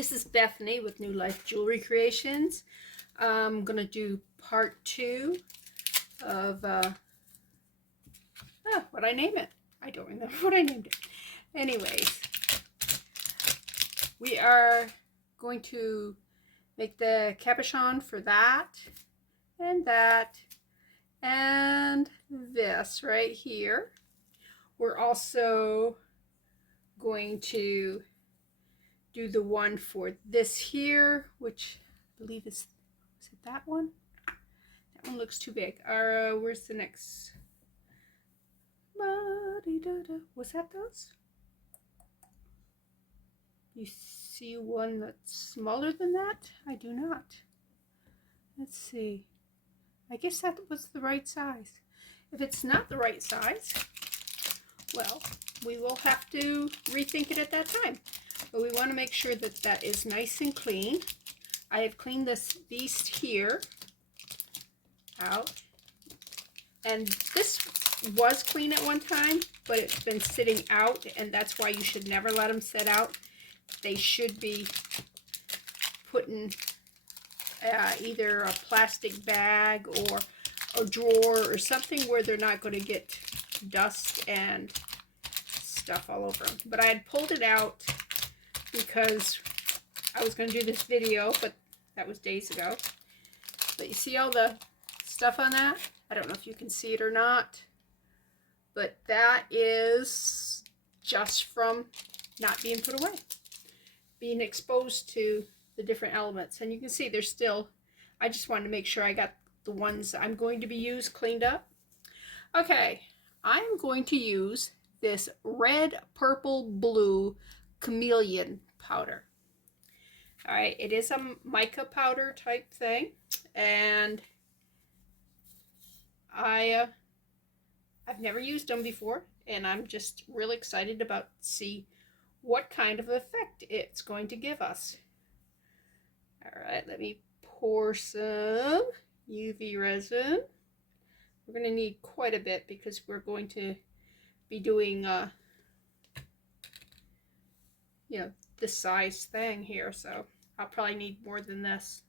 This is Bethany with New Life Jewelry Creations. I'm going to do part 2 of, what'd I name it? I don't remember what I named it. Anyways, we are going to make the cabochon for that, and this right here. We're also going to do the one for this here, which I believe is it that one? That one looks too big. Where's the next? Was that those? You see one that's smaller than that? I do not. Let's see. I guess that was the right size. If it's not the right size, well, we will have to rethink it at that time. But we want to make sure that that is nice and clean. I have cleaned this beast here out. And this was clean at one time, but it's been sitting out, and that's why you should never let them sit out. They should be put in either a plastic bag or a drawer or something where they're not going to get dust and stuff all over them. But I had pulled it out because I was going to do this video, but that was days ago. But you see all the stuff on that? I don't know if you can see it or not, but that is just from not being put away, being exposed to the different elements. And you can see there's still, I just wanted to make sure I got the ones I'm going to be used cleaned up. Okay, I'm going to use this red, purple, blue chameleon powder. All right, it is a mica powder type thing, and I've never used them before, and I'm just really excited about see what kind of effect it's going to give us. All right, let me pour some UV resin. We're going to need quite a bit because we're going to be doing you know, this size thing here, so I'll probably need more than this.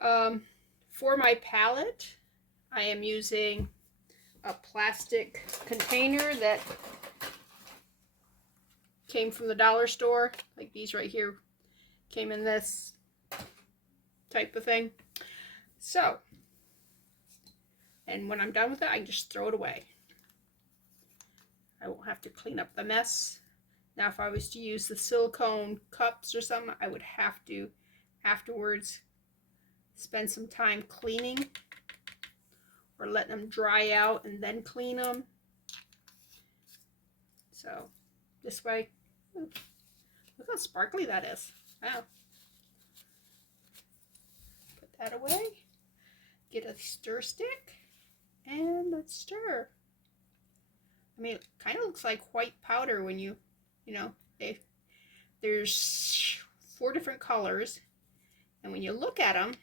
For my palette, I am using a plastic container that came from the dollar store, like these right here came in this type of thing. So, and when I'm done with it, I can just throw it away. I won't have to clean up the mess. Now, if I was to use the silicone cups or something, I would have to afterwards spend some time cleaning or letting them dry out and then clean them. So this way, look how sparkly that is. Wow. Put that away. Get a stir stick and let's stir. I mean, it kind of looks like white powder when you know, there's 4 different colors, and when you look at them,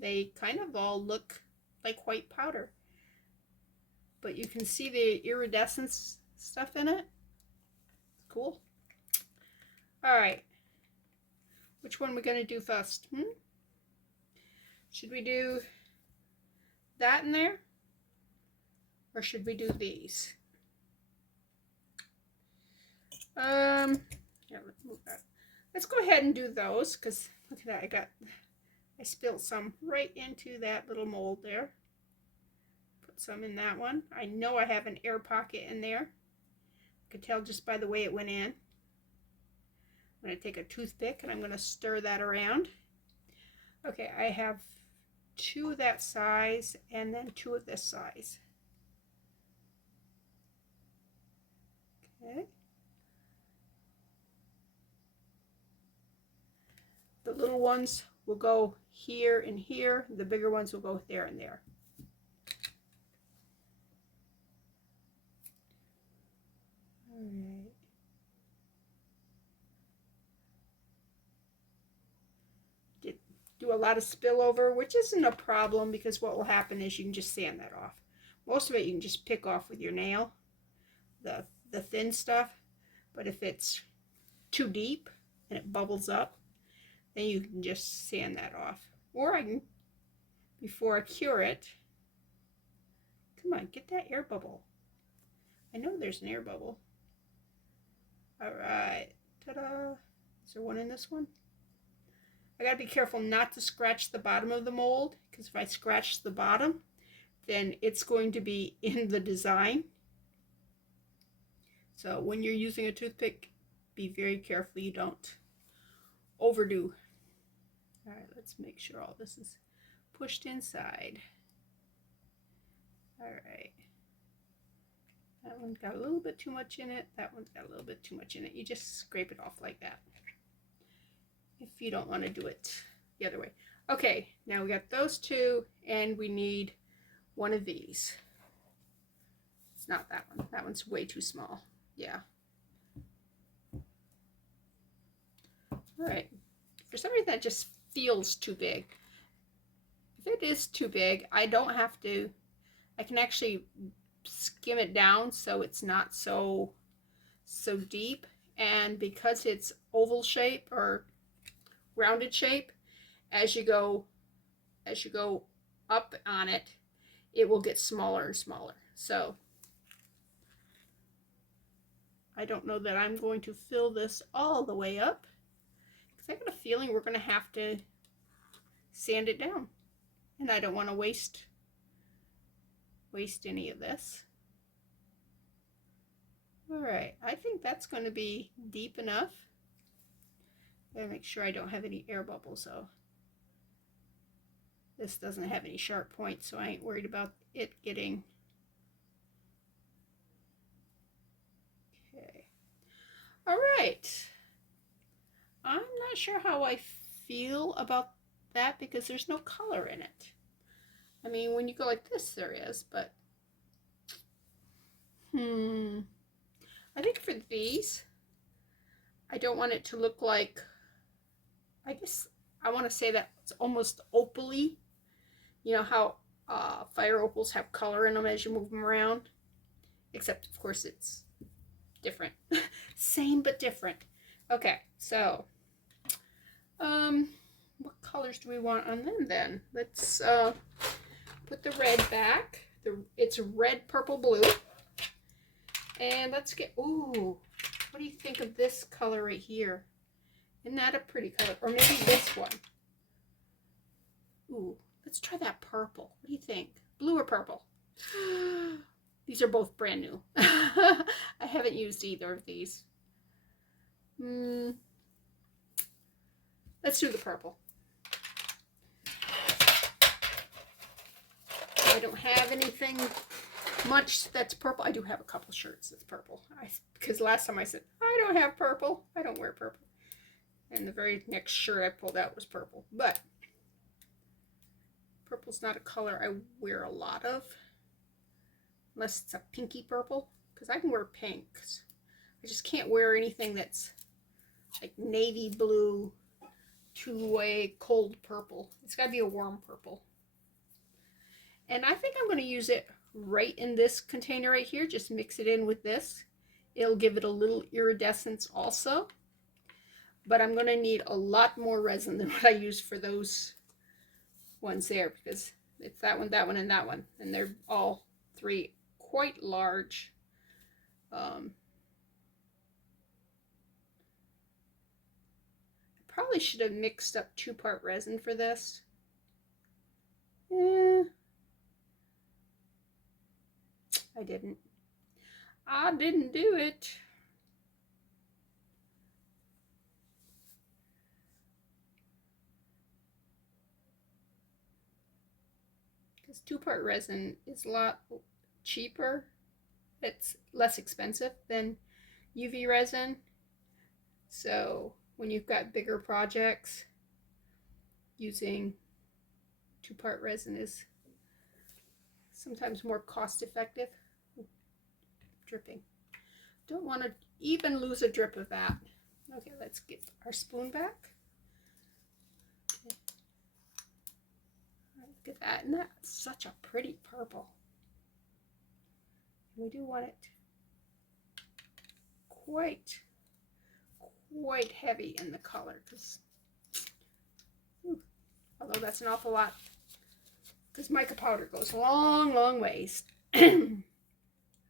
they kind of all look like white powder. But you can see the iridescence stuff in it. Cool. All right. Which one are we going to do first? Should we do that in there? Or should we do these? Yeah, let's move that. Let's go ahead and do those, because look at that, I spilled some right into that little mold there. Put some in that one. I know I have an air pocket in there. I could tell just by the way it went in. I'm going to take a toothpick and I'm going to stir that around. Okay, I have 2 of that size and then 2 of this size. Okay. The little ones will go here and here. The bigger ones will go there and there. All right. Did do a lot of spillover, which isn't a problem because what will happen is you can just sand that off. Most of it you can just pick off with your nail, the thin stuff. But if it's too deep, and it bubbles up, then you can just sand that off. Or I can, before I cure it, come on, get that air bubble. I know there's an air bubble. All right, ta-da. Is there one in this one? I gotta be careful not to scratch the bottom of the mold, because if I scratch the bottom, then it's going to be in the design. So when you're using a toothpick, be very careful you don't overdo. All right, let's make sure all this is pushed inside. All right. That one got a little bit too much in it. That one's got a little bit too much in it. You just scrape it off like that if you don't want to do it the other way. Okay, now we got those two, and we need one of these. It's not that one. That one's way too small. Yeah. All right. For some reason, that just feels too big. If it is too big, I don't have to. I can actually skim it down so it's not so deep, and because it's oval shape or rounded shape, as you go up on it, it will get smaller and smaller. So I don't know that I'm going to fill this all the way up, because I got a feeling we're going to have to sand it down, and I don't want to waste any of this. All right, I think that's going to be deep enough. Gotta make sure I don't have any air bubbles, so this doesn't have any sharp points, so I ain't worried about it getting. Okay. All right. I'm not sure how I feel about that, because there's no color in it. I mean, when you go like this, there is, but I think for these, I don't want it to look like, I guess I want to say that it's almost opal-y. You know how fire opals have color in them as you move them around? Except, of course, it's different. Same but different. Okay, so what colors do we want on them then? Let's put the red back. It's red, purple, blue. And let's get, ooh, what do you think of this color right here? Isn't that a pretty color? Or maybe this one. Ooh, let's try that purple. What do you think? Blue or purple? These are both brand new. I haven't used either of these. Let's do the purple. I don't have anything much that's purple. I do have a couple shirts that's purple. Because last time I said, I don't have purple. I don't wear purple. And the very next shirt I pulled out was purple. But purple's not a color I wear a lot of. Unless it's a pinky purple. Because I can wear pinks. I just can't wear anything that's like navy blue, two-way cold purple. It's got to be a warm purple. And I think I'm going to use it right in this container right here. Just mix it in with this. It'll give it a little iridescence also. But I'm going to need a lot more resin than what I used for those ones there, because it's that one, and that one. And they're all three quite large. I probably should have mixed up 2-part resin for this. I didn't. I didn't do it. Because 2-part resin is a lot cheaper. It's less expensive than UV resin. So when you've got bigger projects, using 2-part resin is sometimes more cost effective. Dripping. Don't want to even lose a drip of that. Okay, let's get our spoon back. Okay. All right, look at that. And that's such a pretty purple. We do want it quite quite heavy in the color, because although that's an awful lot, because mica powder goes a long, long ways. All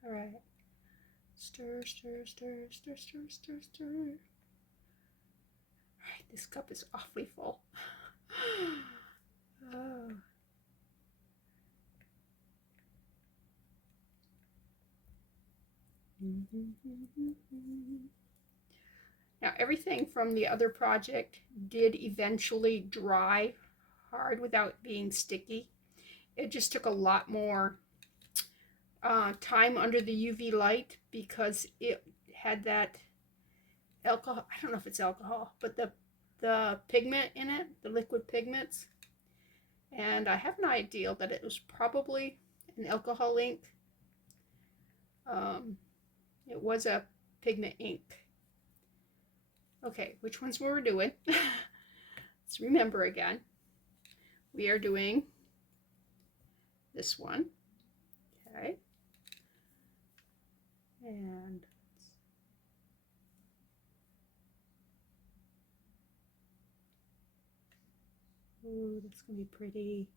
right. Stir, stir, stir, stir, stir, stir, stir. All right, this cup is awfully full. Oh. Now, everything from the other project did eventually dry hard without being sticky. It just took a lot more time under the UV light because it had that alcohol. I don't know if it's alcohol, but the pigment in it, the liquid pigments. And I have an idea that it was probably an alcohol ink. It was a pigment ink. Okay, which ones were we doing? Let's remember again. We are doing this one. Okay. And ooh, that's gonna be pretty.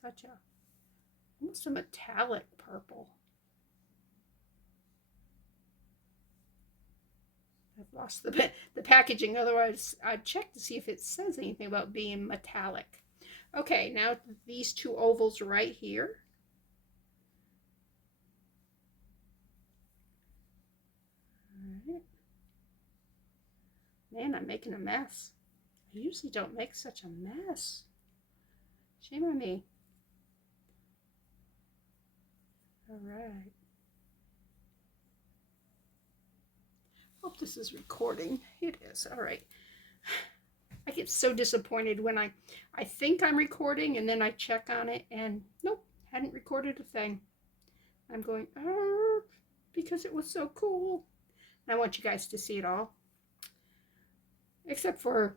Such a almost a metallic purple. I've lost the packaging, otherwise I'd check to see if it says anything about being metallic. Okay, now these two ovals right here. All right. Man, I'm making a mess. I usually don't make such a mess. Shame on me. All right. Hope this is recording. It is. All right. I get so disappointed when I think I'm recording and then I check on it and nope, hadn't recorded a thing. I'm going, because it was so cool. And I want you guys to see it all. Except for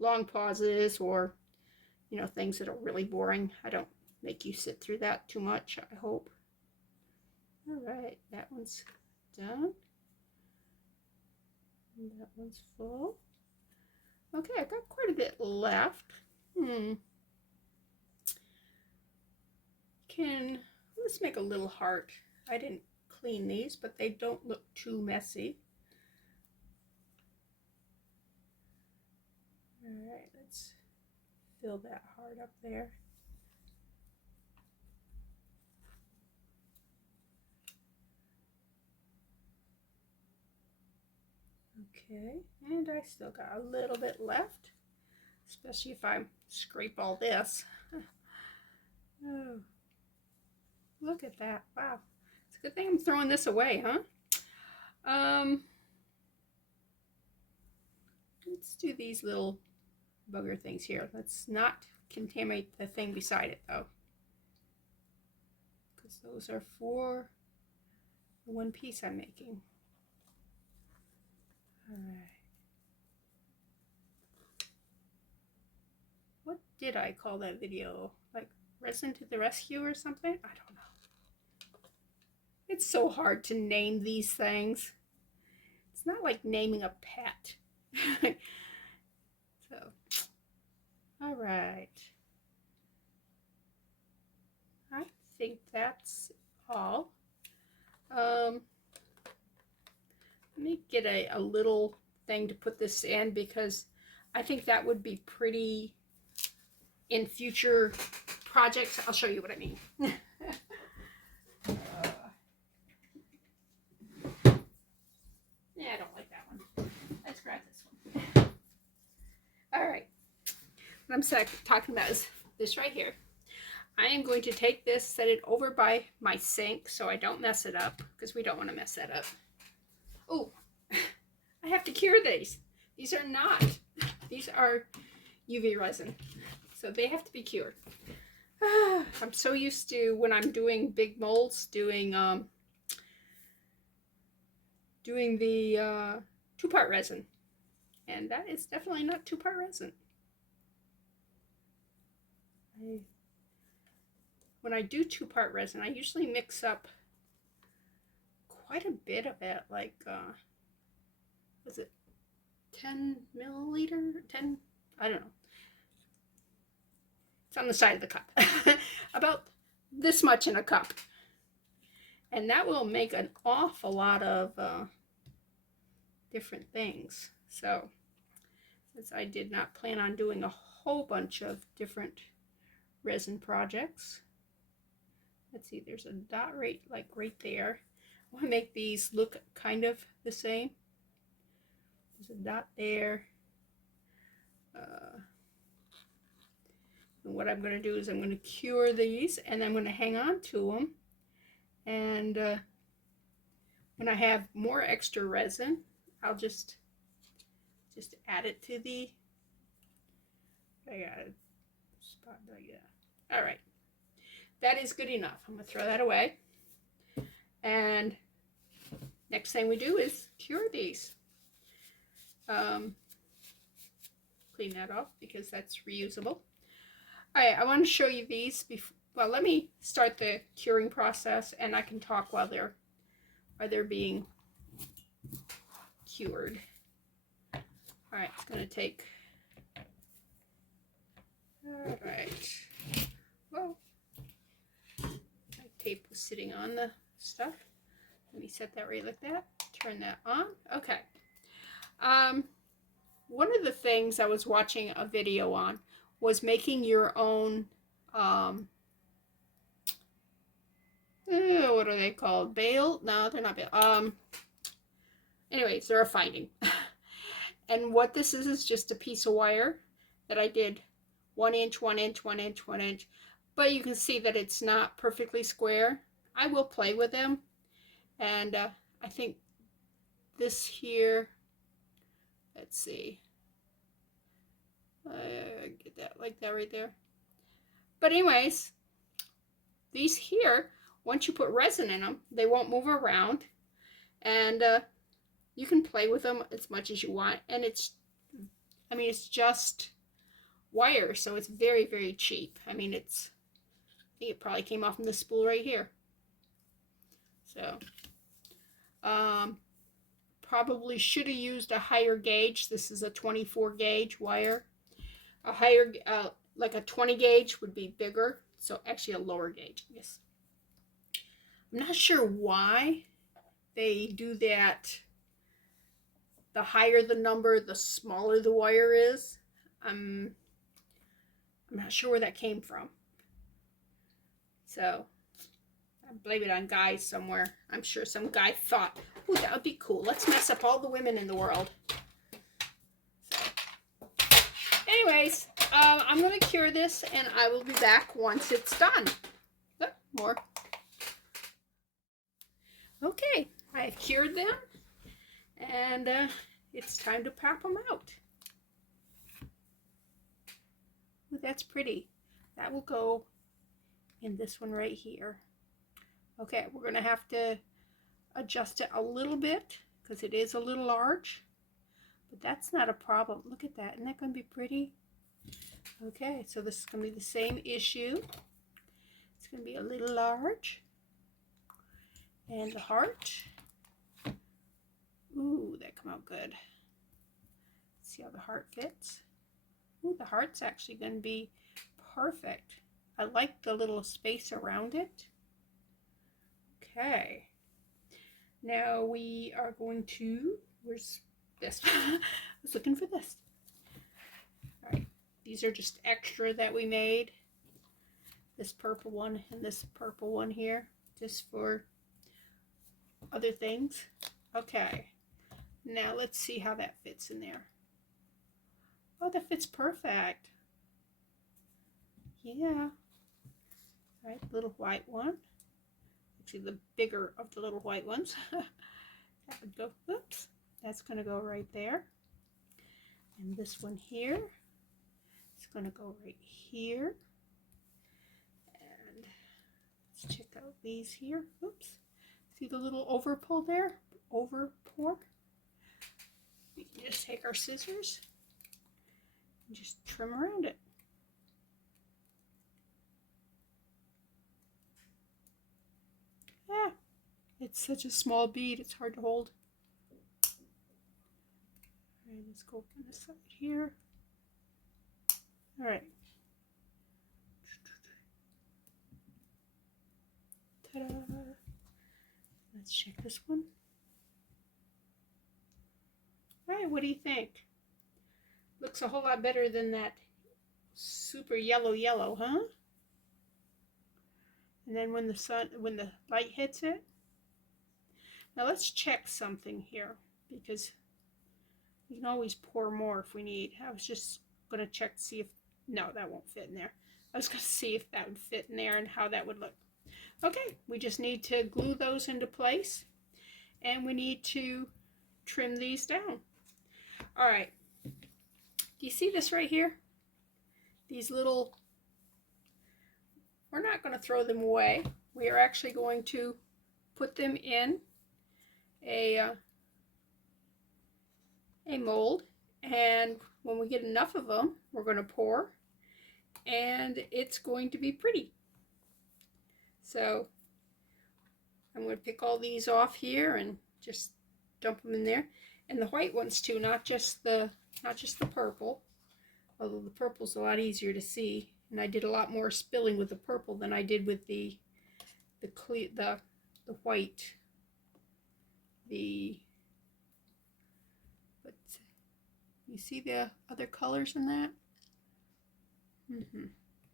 long pauses or, you know, things that are really boring. I don't make you sit through that too much, I hope. All right, that one's done. And that one's full. Okay, I've got quite a bit left. Let's make a little heart. I didn't clean these, but they don't look too messy. All right, let's fill that heart up there. Okay, and I still got a little bit left, especially if I scrape all this. Oh, look at that. Wow. It's a good thing I'm throwing this away, huh? Let's do these little bugger things here. Let's not contaminate the thing beside it, though, because those are for the one piece I'm making. All right. What did I call that video? Like Resin to the Rescue or something? I don't know. It's so hard to name these things. It's not like naming a pet. So, all right. I think that's all. Let me get a little thing to put this in because I think that would be pretty in future projects. I'll show you what I mean. Yeah, I don't like that one. Let's grab this one. All right. What I'm talking about is this right here. I am going to take this, set it over by my sink so I don't mess it up because we don't want to mess that up. Oh, I have to cure these. These are not. These are UV resin. So they have to be cured. I'm so used to when I'm doing big molds, doing the 2-part resin. And that is definitely not 2-part resin. When I do 2-part resin, I usually mix up quite a bit of it, like was it 10 milliliter? 10, I don't know. It's on the side of the cup. About this much in a cup. And that will make an awful lot of different things. So, since I did not plan on doing a whole bunch of different resin projects, let's see, there's a dot right there. I want to make these look kind of the same. There's a dot there. And what I'm going to do is I'm going to cure these, and I'm going to hang on to them. And when I have more extra resin, I'll just add it to the, I got a spot like that. All right, that is good enough. I'm going to throw that away. And next thing we do is cure these. Clean that off because that's reusable. All right, I want to show you these before. Well, let me start the curing process, and I can talk while they're being cured. All right, it's going to take. All right. Whoa. My tape was sitting on the stuff. Let me set that right like that. Turn that on. Okay. One of the things I was watching a video on was making your own, what are they called? Bale? No, they're not bale. Anyways, they're a finding. And what this is just a piece of wire that I did 1 inch, 1 inch, 1 inch, 1 inch. But you can see that it's not perfectly square. I will play with them. And I think this here, let's see. Get that like that right there. But anyways, these here, once you put resin in them, they won't move around. And you can play with them as much as you want. And it's just wire, so it's very, very cheap. I think it probably came off from the spool right here. So, probably should have used a higher gauge. This is a 24 gauge wire. A higher, like a 20 gauge would be bigger. So actually a lower gauge, I guess. I'm not sure why they do that. The higher the number, the smaller the wire is. I'm not sure where that came from. So I blame it on guys somewhere. I'm sure some guy thought, oh, that would be cool. Let's mess up all the women in the world. So, anyways, I'm going to cure this, and I will be back once it's done. Look, more. Okay, I've cured them, and it's time to pop them out. Ooh, that's pretty. That will go in this one right here. Okay, we're going to have to adjust it a little bit because it is a little large, but that's not a problem. Look at that. Isn't that going to be pretty? Okay, so this is going to be the same issue. It's going to be a little large. And the heart. Ooh, that come out good. See how the heart fits? Ooh, the heart's actually going to be perfect. I like the little space around it. Okay. Now we are going to, where's this? I was looking for this. All right. These are just extra that we made. This purple one and this purple one here, just for other things. Okay. Now let's see how that fits in there. Oh, that fits perfect. Yeah. All right, little white one. Actually, the bigger of the little white ones. That would go, oops, that's going to go right there. And this one here, it's going to go right here. And let's check out these here. Oops. See the little overpull there? Overpour. We can just take our scissors and just trim around it. Yeah, it's such a small bead, it's hard to hold. let's go on this side here. All right. Ta-da. Let's check this one. All right, what do you think? Looks a whole lot better than that super yellow, huh? And then when the light hits it. Now let's check something here, because you can always pour more if we need. I was just going to check to see if, no, that won't fit in there. I was going to see if that would fit in there and how that would look. Okay, we just need to glue those into place, and we need to trim these down. All right, do you see this right here? These little, we're not going to throw them away. We are actually going to put them in a mold, and when we get enough of them, we're going to pour, and it's going to be pretty. So I'm going to pick all these off here and just dump them in there, and the white ones too, not just the purple, although the purple's a lot easier to see, and I did a lot more spilling with the purple than I did with the white. But you see the other colors in that?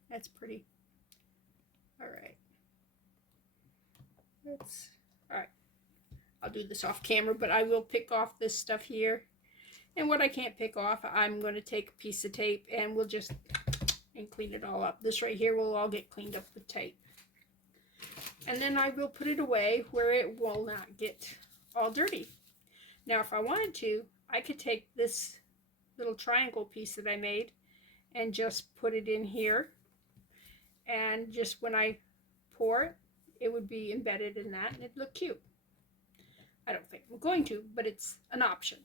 That's pretty. All right. All right. I'll do this off camera, but I will pick off this stuff here. And what I can't pick off, I'm going to take a piece of tape and we'll just clean it all up. This right here will all get cleaned up with tape. And then I will put it away where it will not get all dirty. Now, if I wanted to, I could take this little triangle piece that I made and just put it in here. And just when I pour it, it would be embedded in that and it'd look cute. I don't think I'm going to, but it's an option.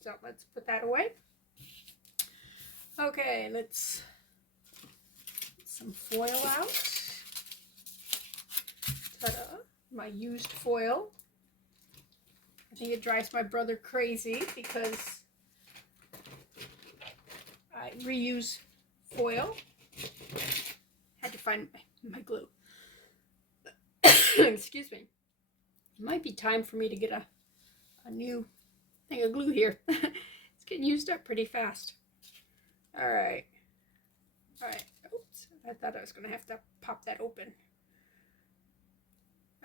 So let's put that away. Okay, let's get some foil out. Ta-da, my used foil. I think it drives my brother crazy because I reuse foil. Had to find my glue. Excuse me. It might be time for me to get a new thing of glue here. It's getting used up pretty fast. All right. Oops, I thought I was going to have to pop that open.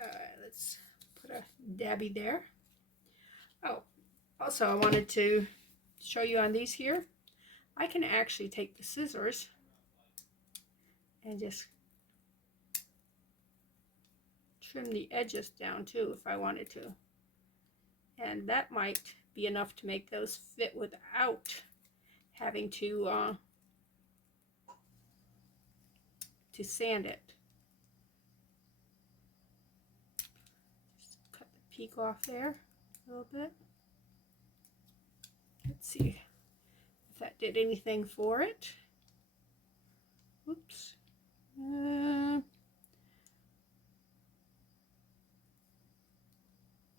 All right, let's put a dabby there. Oh, also I wanted to show you on these here, I can actually take the scissors and just trim the edges down too if I wanted to. And that might be enough to make those fit without having to sand it. Just cut the peak off there a little bit. Let's see if that did anything for it. Oops.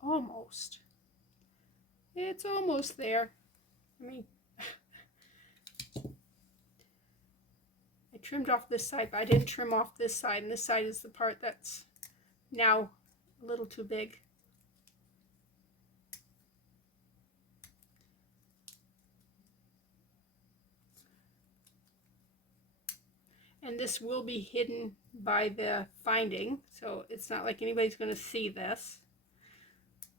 Almost. It's almost there. I mean, I trimmed off this side, but I didn't trim off this side, and this side is the part that's now a little too big. And this will be hidden by the finding, so it's not like anybody's going to see this.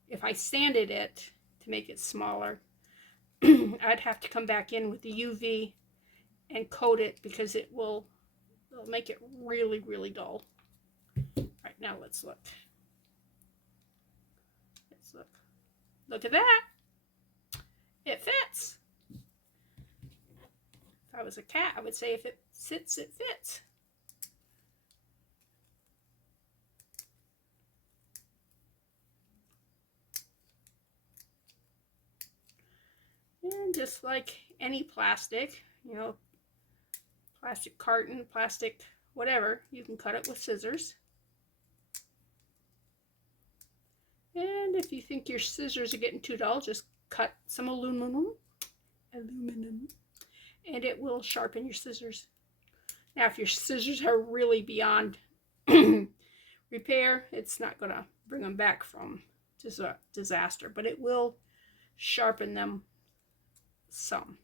If I sanded it to make it smaller, I'd have to come back in with the UV and coat it because it'll make it really, really dull. All right, now let's look. Look at that. It fits. If I was a cat, I would say if it sits, it fits. And just like any plastic, you know, plastic carton, plastic whatever, you can cut it with scissors. And if you think your scissors are getting too dull, just cut some aluminum aluminum. And it will sharpen your scissors. Now, if your scissors are really beyond repair, it's not going to bring them back from disaster, but it will sharpen them some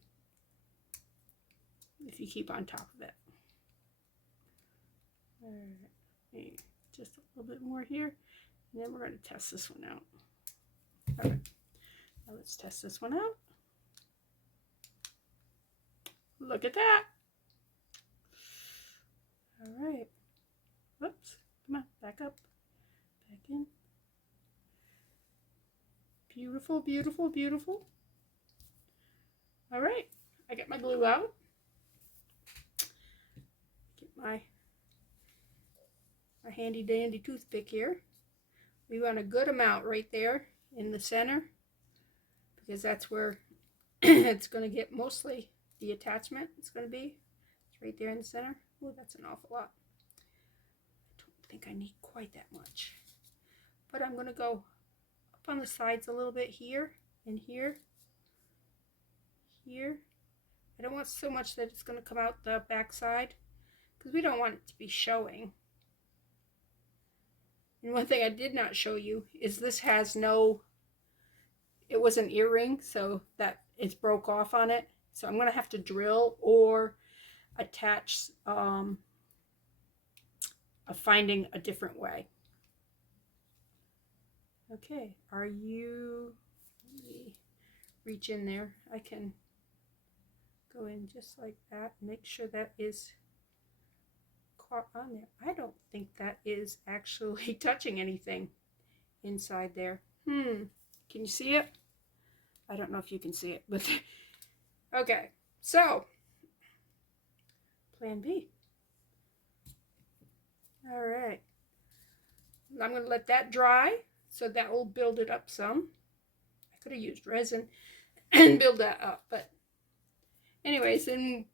if you keep on top of it. All right, just a little bit more here, and then we're going to test this one out. All right, now let's test this one out. Look at that. All right. Whoops. Come on, back up. Back in. Beautiful, beautiful, beautiful. All right. I get my glue out. Get my handy dandy toothpick here. We want a good amount right there in the center, because that's where it's going to get mostly the attachment. It's going to be. It's right there in the center. Oh, that's an awful lot. I don't think I need quite that much. But I'm going to go up on the sides a little bit here and here. Here. I don't want so much that it's going to come out the back side, because we don't want it to be showing. And one thing I did not show you is this has no, it was an earring, so that it's broke off on it. So I'm going to have to drill or attach finding a different way. Okay, are you, let me reach in there. I can go in just like that, make sure that is caught on there. I don't think that is actually touching anything inside there. Can you see it? I don't know if you can see it, but okay, so plan B. All right, I'm going to let that dry, so that will build it up some. I could have used resin and build that up, but anyways, then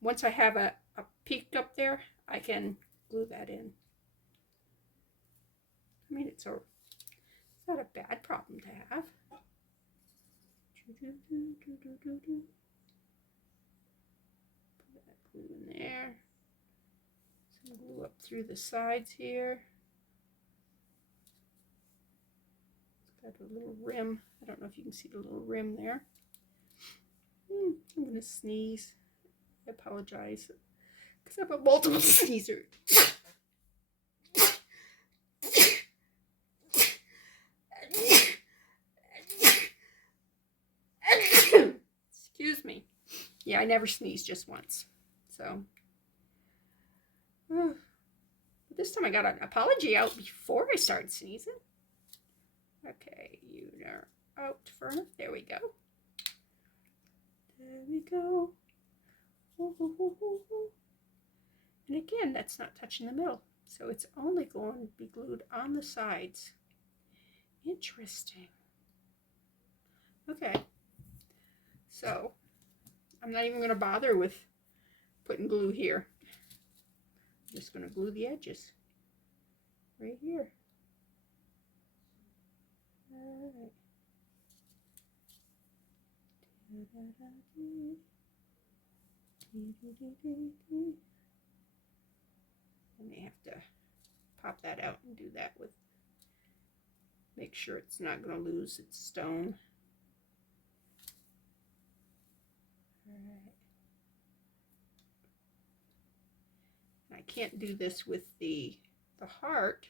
once I have a peak up there, I can glue that in. I mean, it's not a bad problem to have. Put that glue in there. Some glue up through the sides here. It's got a little rim. I don't know if you can see the little rim there. I'm going to sneeze. I apologize, because I have a multiple sneezer. Excuse me. Yeah, I never sneeze, just once. So, but this time I got an apology out before I started sneezing. Okay, you are out for enough. There we go. There we go. And again, that's not touching the middle, so it's only going to be glued on the sides. Interesting. Okay, so I'm not even going to bother with putting glue here. I'm just going to glue the edges right here. All right. I may have to pop that out and do that with, make sure it's not going to lose its stone. Alright. I can't do this with the heart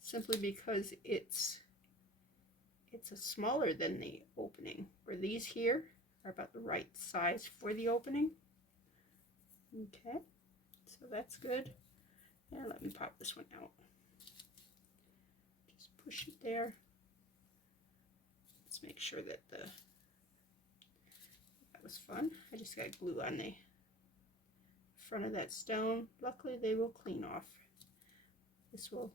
simply because it's a smaller than the opening, where these here are about the right size for the opening. Okay, so that's good. And let me pop this one out. Just push it there. Let's make sure that that was fun. I just got glue on the front of that stone. Luckily they will clean off. This will,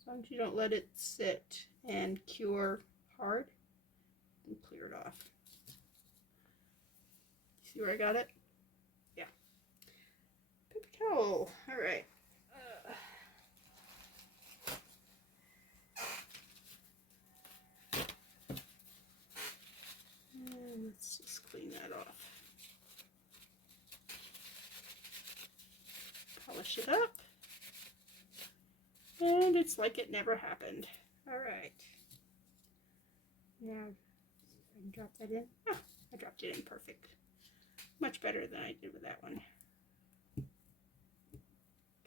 as long as you don't let it sit and cure hard, and clear it off. See where I got it? Yeah. Paper towel. All right. Finish it up. And it's like it never happened. All right. Now, I can drop that in. Oh, I dropped it in perfect. Much better than I did with that one.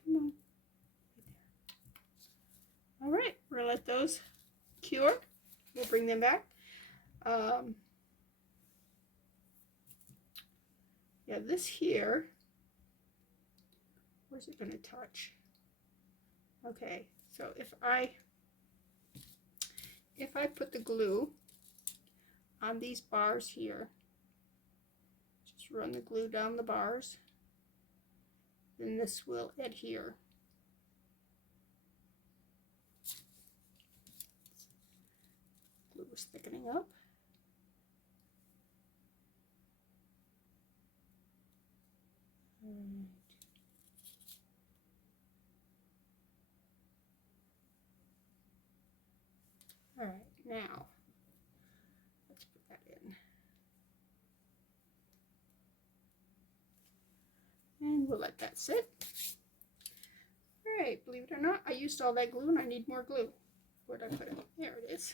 Come on. All right, we're gonna let those cure. We'll bring them back. Yeah, this here, where's it gonna touch? Okay, so if I put the glue on these bars here, just run the glue down the bars, then this will adhere. Glue is thickening up. All right, now let's put that in. And we'll let that sit. All right, believe it or not, I used all that glue and I need more glue. Where'd I put it? There it is.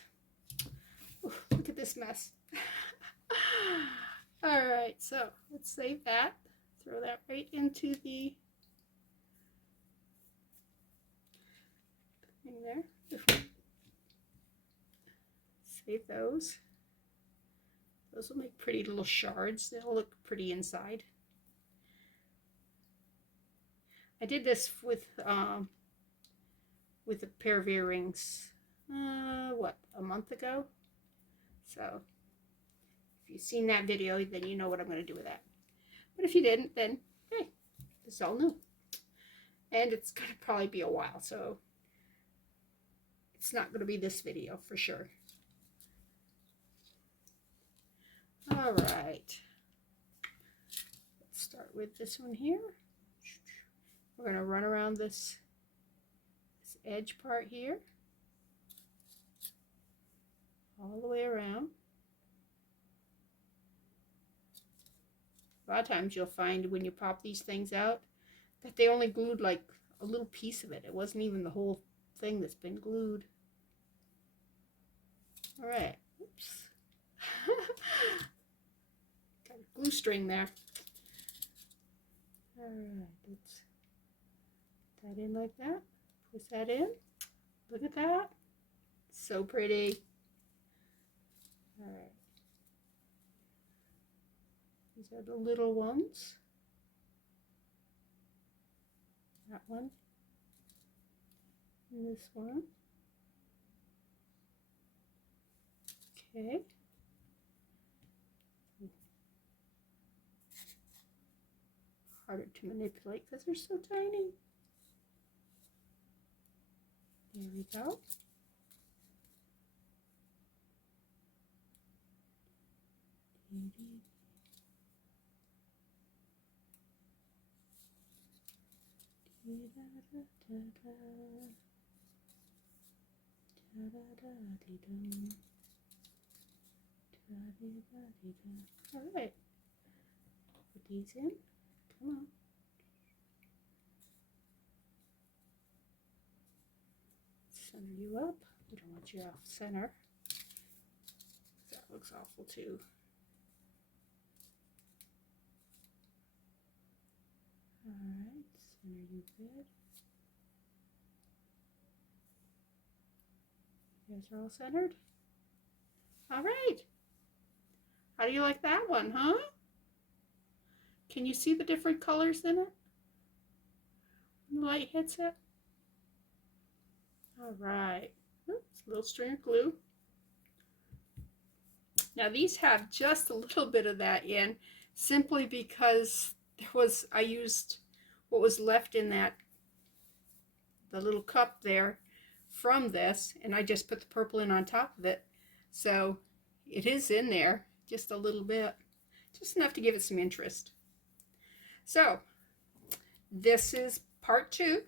Ooh, look at this mess. All right, so let's save that. Throw that right into the thing there. Save those. Those will make pretty little shards. They'll look pretty inside. I did this with a pair of earrings, what, a month ago? So if you've seen that video, then you know what I'm going to do with that. But if you didn't, then hey, it's all new. And it's going to probably be a while, so it's not going to be this video for sure. All right, let's start with this one here. We're going to run around this edge part here, all the way around. A lot of times you'll find when you pop these things out that they only glued like a little piece of it. It wasn't even the whole thing that's been glued. All right, oops. Got a glue string there. All right, let's put that in like that. Push that in. Look at that. So pretty. All right. These are the little ones. That one. And this one. Okay. Harder to manipulate because they're so tiny. There we go. All right, put these in. Come on. Center you up. We don't want you off center. That looks awful too. All right, center you good. You guys are all centered? All right. How do you like that one, huh? Can you see the different colors in it? When the light hits it? All right. Oops, a little string of glue. Now these have just a little bit of that in, simply because I used what was left in the little cup there from this, and I just put the purple in on top of it. So it is in there just a little bit, just enough to give it some interest. So this is part 2,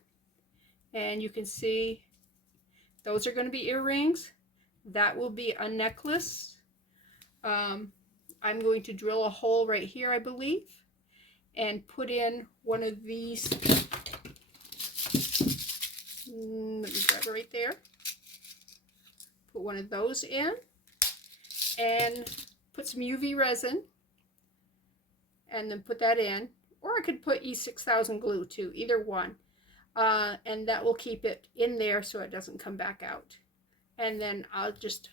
and you can see those are going to be earrings. That will be a necklace. I'm going to drill a hole right here, I believe, and put in one of these Let me grab it right there. Put one of those in and put some UV resin and then put that in. Or I could put E6000 glue too, either one. And that will keep it in there so it doesn't come back out. And then I'll just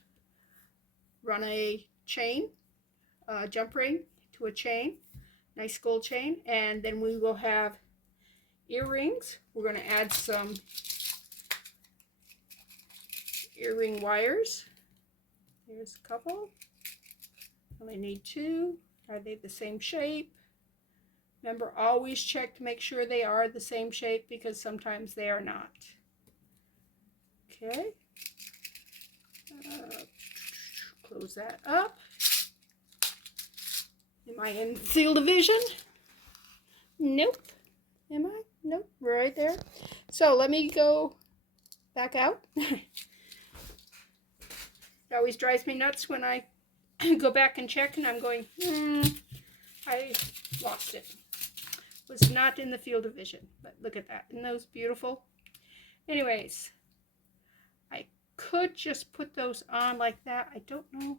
run a chain, jump ring to a chain, nice gold chain, and then we will have earrings. We're going to add some earring wires. Here's a couple. Only need 2. Are they the same shape? Remember, always check to make sure they are the same shape because sometimes they are not. Okay. Close that up. Am I in field of vision? Nope. Am I? Nope. Right there. So let me go back out. It always drives me nuts when I go back and check and I'm going, I lost it. Was not in the field of vision. But look at that. Isn't those beautiful? Anyways, I could just put those on like that. I don't know.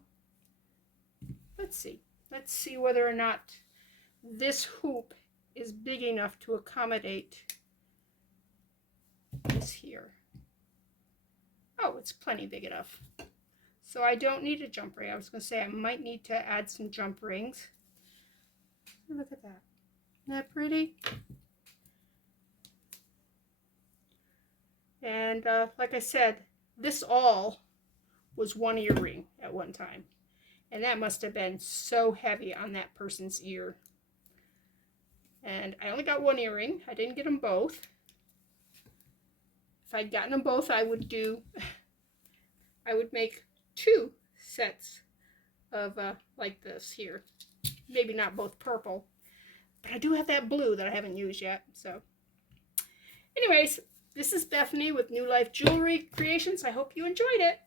Let's see. Let's see whether or not this hoop is big enough to accommodate this here. Oh, it's plenty big enough. So I don't need a jump ring. I was going to say I might need to add some jump rings. Look at that. Isn't that pretty? And like I said, this all was one earring at one time. And that must have been so heavy on that person's ear. And I only got one earring. I didn't get them both. If I'd gotten them both, I would make 2 sets of like this here. Maybe not both purple. But I do have that blue that I haven't used yet. So anyways, this is Bethany with New Life Jewelry Creations. I hope you enjoyed it.